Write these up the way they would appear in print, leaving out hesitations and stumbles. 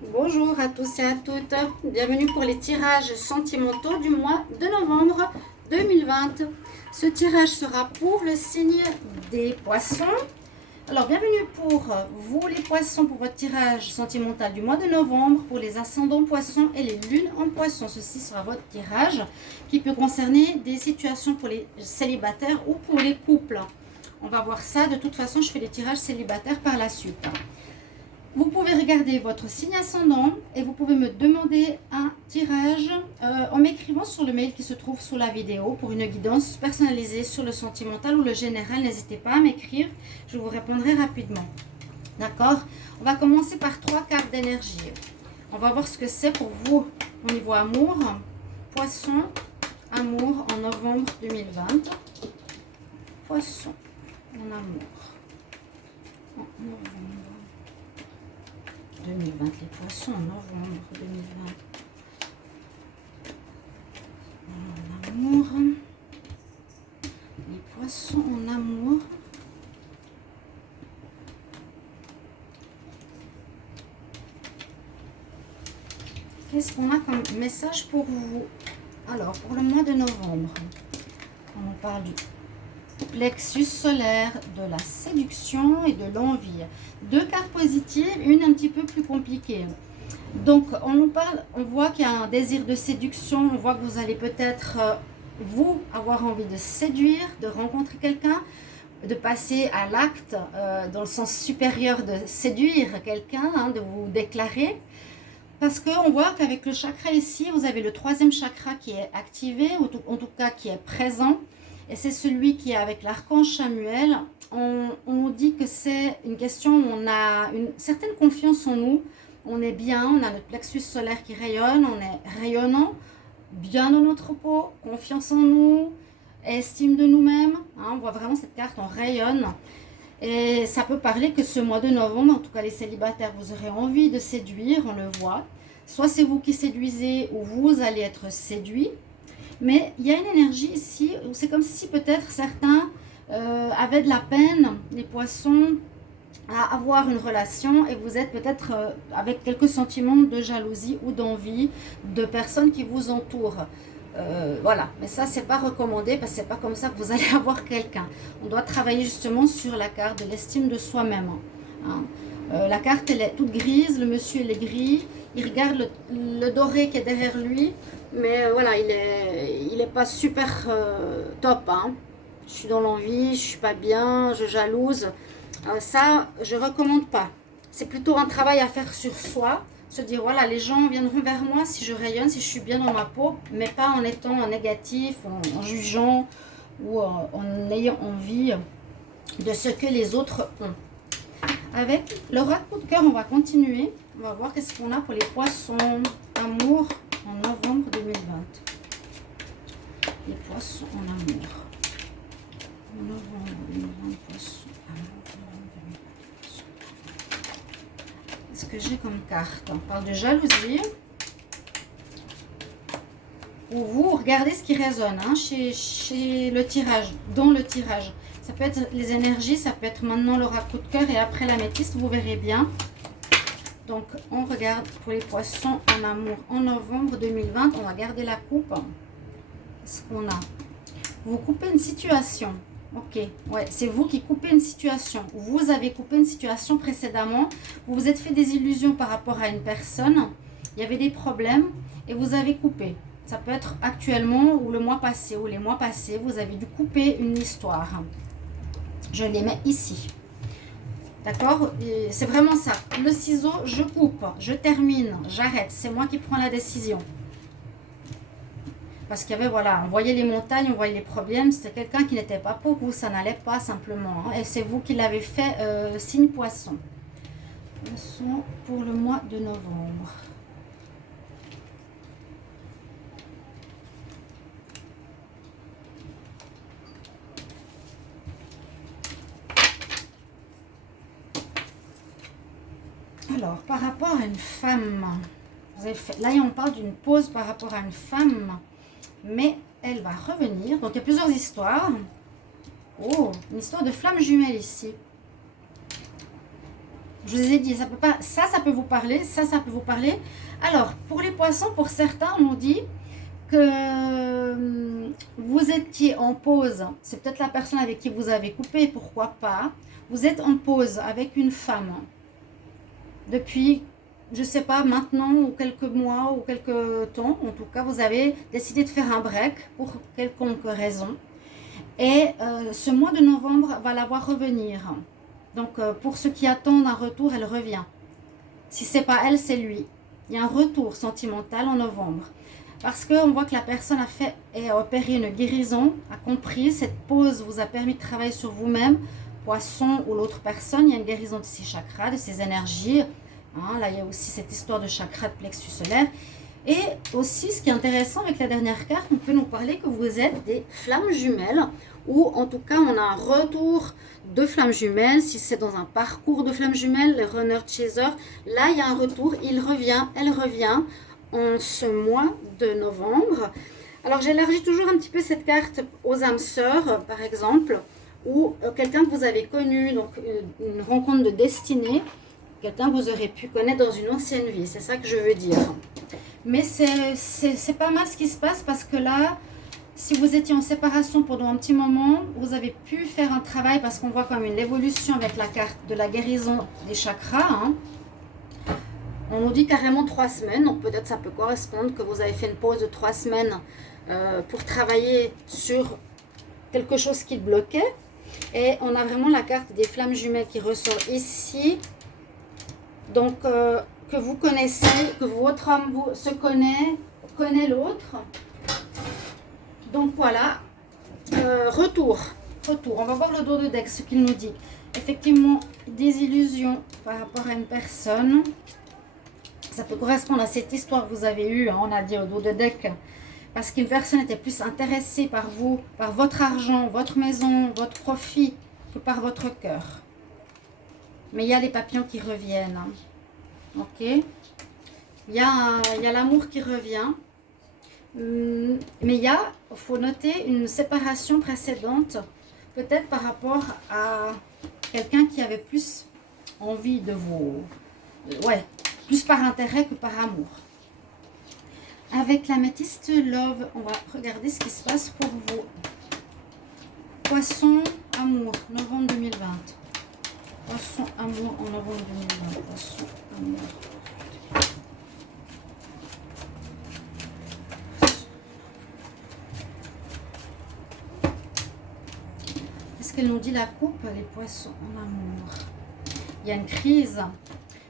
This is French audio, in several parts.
Bonjour à tous et à toutes, bienvenue pour les tirages sentimentaux du mois de novembre 2020. Ce tirage sera pour le signe des poissons. Alors bienvenue pour vous les poissons pour votre tirage sentimental du mois de novembre pour les ascendants poissons et les lunes en poissons. Ceci sera votre tirage qui peut concerner des situations pour les célibataires ou pour les couples. On va voir ça, de toute façon je fais les tirages célibataires par la suite. Vous pouvez regarder votre signe ascendant et vous pouvez me demander un tirage en m'écrivant sur le mail qui se trouve sous la vidéo pour une guidance personnalisée sur le sentimental ou le général. N'hésitez pas à m'écrire, je vous répondrai rapidement. D'accord? On va commencer par 3 cartes d'énergie. On va voir ce que c'est pour vous au niveau amour. Poisson, amour en novembre 2020. Poisson, en amour en novembre 2020, les poissons en novembre 2020. En amour. Les poissons en amour. Qu'est-ce qu'on a comme message pour vous? Alors, pour le mois de novembre, on parle du plexus solaire, de la séduction et de l'envie. 2 cartes positives, une un petit peu plus compliquée. Donc on voit qu'il y a un désir de séduction, on voit que vous allez peut-être vous avoir envie de séduire, de rencontrer quelqu'un, de passer à l'acte dans le sens supérieur de séduire quelqu'un, hein, de vous déclarer. Parce qu'on voit qu'avec le chakra ici, vous avez le 3e chakra qui est activé, ou en tout cas qui est présent. Et c'est celui qui est avec l'archange Samuel. On dit que c'est une question où on a une certaine confiance en nous. On est bien, on a notre plexus solaire qui rayonne, on est rayonnant, bien dans notre peau, confiance en nous, estime de nous-mêmes. Hein, on voit vraiment cette carte, on rayonne. Et ça peut parler que ce mois de novembre, en tout cas les célibataires, vous aurez envie de séduire, on le voit. Soit c'est vous qui séduisez ou vous allez être séduit. Mais il y a une énergie ici où c'est comme si peut-être certains avaient de la peine, les poissons, à avoir une relation et vous êtes peut-être avec quelques sentiments de jalousie ou d'envie de personnes qui vous entourent. Voilà, mais ça c'est pas recommandé parce que c'est pas comme ça que vous allez avoir quelqu'un. On doit travailler justement sur la carte de l'estime de soi-même. Hein. La carte elle est toute grise, le monsieur il est gris, il regarde le doré qui est derrière lui, mais voilà, il est pas super top. Hein. Je suis dans l'envie, je suis pas bien, je jalouse. Ça, je recommande pas. C'est plutôt un travail à faire sur soi. Se dire, voilà, les gens viendront vers moi si je rayonne, si je suis bien dans ma peau, mais pas en étant en négatif, en jugeant ou en ayant envie de ce que les autres ont. Avec l'oracle coup de cœur, on va continuer. On va voir qu'est-ce qu'on a pour les poissons. Amour en novembre 2020. Les poissons en amour. En novembre 2020, poissons. Ce que j'ai comme carte. On parle de jalousie. Ou vous regardez ce qui résonne hein, chez le tirage, dans le tirage. Ça peut être les énergies, ça peut être maintenant l'oracle coup de cœur et après l'améthyste, vous verrez bien. Donc on regarde pour les poissons en amour en novembre 2020. On va garder la coupe. Qu'est-ce qu'on a? Vous coupez une situation. Ok, ouais, c'est vous qui coupez une situation. Vous avez coupé une situation précédemment. Vous vous êtes fait des illusions par rapport à une personne. Il y avait des problèmes et vous avez coupé. Ça peut être actuellement ou le mois passé ou les mois passés. Vous avez dû couper une histoire. Je les mets ici. D'accord? C'est vraiment ça. Le ciseau, je coupe, je termine, j'arrête. C'est moi qui prends la décision. Parce qu'il y avait, voilà, on voyait les montagnes, on voyait les problèmes. C'était quelqu'un qui n'était pas pour vous, ça n'allait pas simplement. Hein. Et c'est vous qui l'avez fait signe poisson. Poisson pour le mois de novembre. Alors, par rapport à une femme, vous avez fait, là on parle d'une pause par rapport à une femme. Mais elle va revenir. Donc, il y a plusieurs histoires. Oh, une histoire de flamme jumelle ici. Je vous ai dit, ça peut pas, ça peut vous parler, ça peut vous parler. Alors, pour les poissons, pour certains, on nous dit que vous étiez en pause. C'est peut-être la personne avec qui vous avez coupé, pourquoi pas. Vous êtes en pause avec une femme depuis, je ne sais pas, maintenant ou quelques mois ou quelques temps. En tout cas, vous avez décidé de faire un break pour quelconque raison. Et ce mois de novembre va la voir revenir. Donc, pour ceux qui attendent un retour, elle revient. Si ce n'est pas elle, c'est lui. Il y a un retour sentimental en novembre. Parce qu'on voit que la personne a opéré une guérison, a compris, cette pause vous a permis de travailler sur vous-même, poisson ou l'autre personne. Il y a une guérison de ses chakras, de ses énergies. Hein, là, il y a aussi cette histoire de chakra de plexus solaire. Et aussi, ce qui est intéressant avec la dernière carte, on peut nous parler que vous êtes des flammes jumelles, ou en tout cas, on a un retour de flammes jumelles. Si c'est dans un parcours de flammes jumelles, les runners chasers, là, il y a un retour, il revient, elle revient en ce mois de novembre. Alors, j'élargis toujours un petit peu cette carte aux âmes sœurs, par exemple, ou quelqu'un que vous avez connu, donc une rencontre de destinée, quelqu'un que vous aurez pu connaître dans une ancienne vie, c'est ça que je veux dire. Mais c'est pas mal ce qui se passe parce que là, si vous étiez en séparation pendant un petit moment, vous avez pu faire un travail parce qu'on voit comme une évolution avec la carte de la guérison des chakras. Hein. On nous dit carrément 3 semaines, donc peut-être ça peut correspondre que vous avez fait une pause de 3 semaines pour travailler sur quelque chose qui bloquait. Et on a vraiment la carte des flammes jumelles qui ressort ici. Donc, que vous connaissez, que votre âme se connaît l'autre. Donc voilà, retour. On va voir le dos de deck, ce qu'il nous dit. Effectivement, des illusions par rapport à une personne. Ça peut correspondre à cette histoire que vous avez eue, hein, on a dit au dos de deck. Parce qu'une personne était plus intéressée par vous, par votre argent, votre maison, votre profit, que par votre cœur. Mais il y a les papillons qui reviennent. Hein. Ok. Il y a l'amour qui revient. Mais il faut noter une séparation précédente. Peut-être par rapport à quelqu'un qui avait plus envie de vous... Ouais, plus par intérêt que par amour. Avec l'améthyste Love, on va regarder ce qui se passe pour vous. Poisson, amour, novembre 2020. Poisson, amour en novembre 2020. Poisson, amour. Qu'est-ce qu'elle nous dit la coupe, les poissons en amour? Il y a une crise.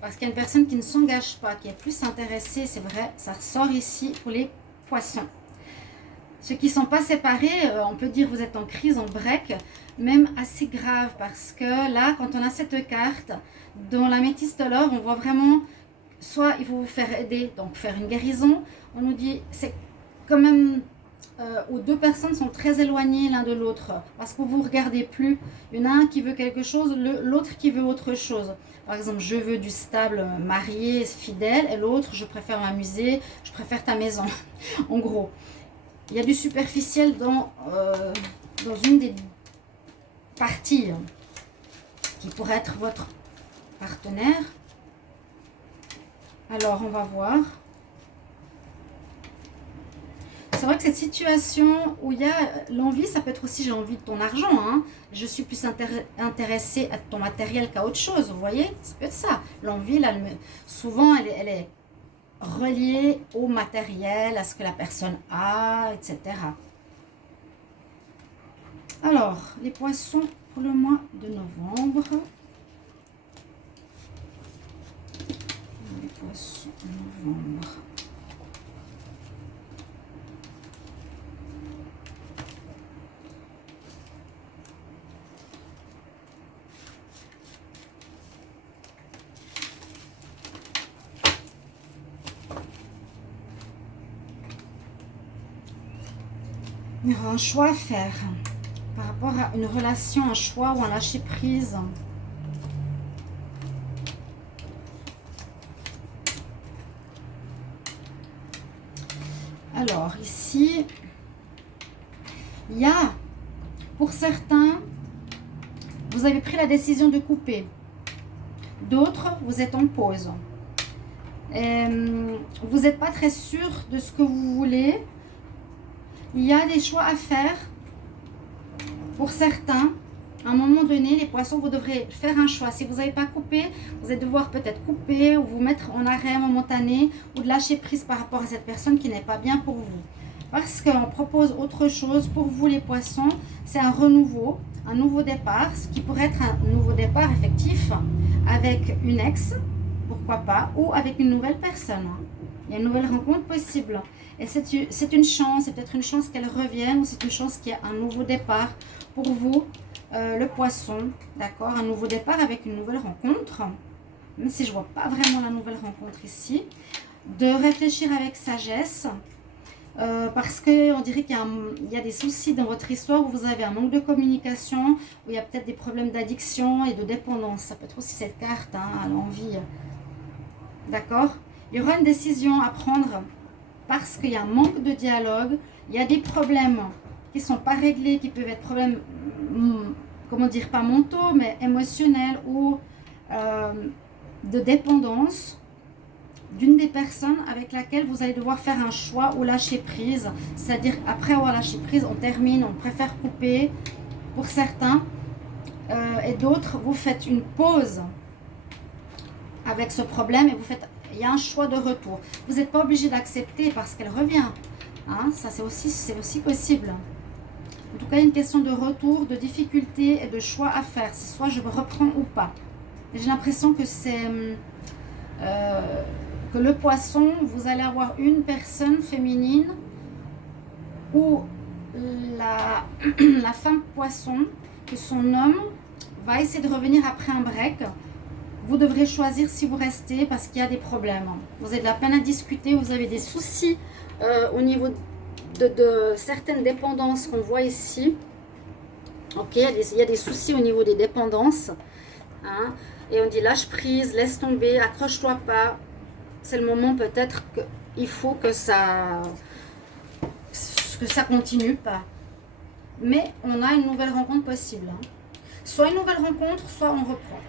Parce qu'il y a une personne qui ne s'engage pas, qui est plus intéressée, c'est vrai, ça ressort ici pour les poissons. Ceux qui ne sont pas séparés, on peut dire que vous êtes en crise, en break, même assez grave. Parce que là, quand on a cette carte, dans l'améthyste Love, on voit vraiment, soit il faut vous faire aider, donc faire une guérison. On nous dit, c'est quand même... où 2 personnes sont très éloignées l'un de l'autre parce que vous ne regardez plus. Il y en a un qui veut quelque chose, l'autre qui veut autre chose. Par exemple, je veux du stable, marié, fidèle, et l'autre, je préfère m'amuser, je préfère ta maison. En gros, il y a du superficiel dans une des parties qui pourrait être votre partenaire. Alors, on va voir. C'est vrai que cette situation où il y a l'envie, ça peut être aussi j'ai envie de ton argent. Hein. Je suis plus intéressée à ton matériel qu'à autre chose. Vous voyez, ça peut être ça. L'envie, là, souvent, elle est reliée au matériel, à ce que la personne a, etc. Alors, les poissons pour le mois de novembre. Les poissons de novembre. Il y aura un choix à faire par rapport à une relation, un choix ou un lâcher prise. Alors ici, il y a, pour certains, vous avez pris la décision de couper. D'autres, vous êtes en pause. Et, vous n'êtes pas très sûr de ce que vous voulez. Il y a des choix à faire. Pour certains, à un moment donné, les poissons, vous devrez faire un choix. Si vous n'avez pas coupé, vous allez devoir peut-être couper ou vous mettre en arrêt momentané ou de lâcher prise par rapport à cette personne qui n'est pas bien pour vous. Parce qu'on propose autre chose pour vous les poissons, c'est un renouveau, un nouveau départ, ce qui pourrait être un nouveau départ effectif avec une ex, pourquoi pas, ou avec une nouvelle personne. Il y a une nouvelle rencontre possible. Et c'est une chance, c'est peut-être une chance qu'elle revienne ou c'est une chance qu'il y ait un nouveau départ pour vous, le poisson, d'accord? Un nouveau départ avec une nouvelle rencontre, même si je ne vois pas vraiment la nouvelle rencontre ici. De réfléchir avec sagesse, parce qu'on dirait qu'il y a des soucis dans votre histoire où vous avez un manque de communication, où il y a peut-être des problèmes d'addiction et de dépendance. Ça peut être aussi cette carte, hein, l'envie. D'accord? Il y aura une décision à prendre parce qu'il y a un manque de dialogue, il y a des problèmes qui ne sont pas réglés, qui peuvent être problèmes, comment dire, pas mentaux, mais émotionnels ou de dépendance d'une des personnes avec laquelle vous allez devoir faire un choix ou lâcher prise. C'est-à-dire, après avoir lâché prise, on termine, on préfère couper pour certains. Et d'autres, vous faites une pause avec ce problème et il y a un choix de retour. Vous n'êtes pas obligé d'accepter parce qu'elle revient. Hein, ça, c'est aussi possible. En tout cas, il y a une question de retour, de difficulté et de choix à faire. C'est soit je reprends ou pas. J'ai l'impression que c'est... que le poisson, vous allez avoir une personne féminine ou la femme poisson, que son homme va essayer de revenir après un break. Vous devrez choisir si vous restez parce qu'il y a des problèmes. Vous avez de la peine à discuter, vous avez des soucis au niveau de certaines dépendances qu'on voit ici. Ok, il y a des soucis au niveau des dépendances. Hein, et on dit lâche prise, laisse tomber, accroche-toi pas. C'est le moment peut-être qu'il faut que ça continue pas. Mais on a une nouvelle rencontre possible. Hein. Soit une nouvelle rencontre, soit on reprend.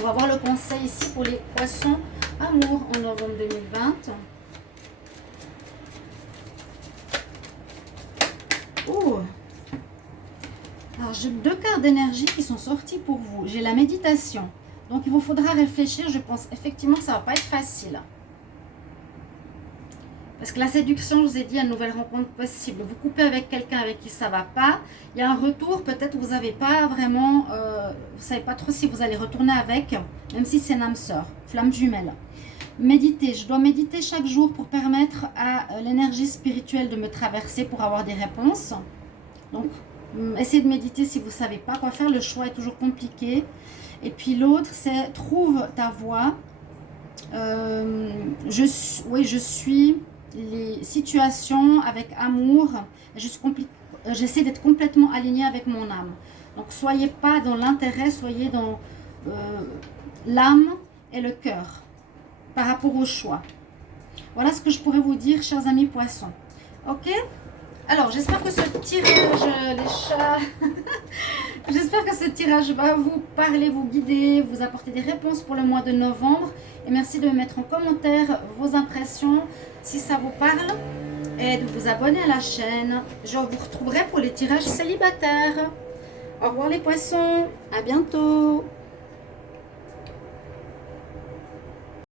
On va voir le conseil ici pour les poissons amour en novembre 2020. Oh. Alors j'ai 2 cartes d'énergie qui sont sorties pour vous. J'ai la méditation. Donc il vous faudra réfléchir. Je pense effectivement que ça ne va pas être facile. Parce que la séduction, je vous ai dit, une nouvelle rencontre possible. Vous coupez avec quelqu'un avec qui ça ne va pas. Il y a un retour, peut-être vous n'avez pas vraiment... vous ne savez pas trop si vous allez retourner avec, même si c'est une âme sœur, flamme jumelle. Méditer. Je dois méditer chaque jour pour permettre à l'énergie spirituelle de me traverser pour avoir des réponses. Donc, essayez de méditer si vous ne savez pas quoi faire. Le choix est toujours compliqué. Et puis l'autre, c'est trouve ta voie. Je suis les situations avec amour. J'essaie d'être complètement alignée avec mon âme. Donc, soyez pas dans l'intérêt, soyez dans l'âme et le cœur par rapport au choix. Voilà ce que je pourrais vous dire, chers amis poissons. Ok? Alors, j'espère que ce tirage, les chats, j'espère que ce tirage va vous parler, vous guider, vous apporter des réponses pour le mois de novembre. Et merci de me mettre en commentaire vos impressions, si ça vous parle, et de vous abonner à la chaîne. Je vous retrouverai pour les tirages célibataires. Au revoir les poissons, à bientôt.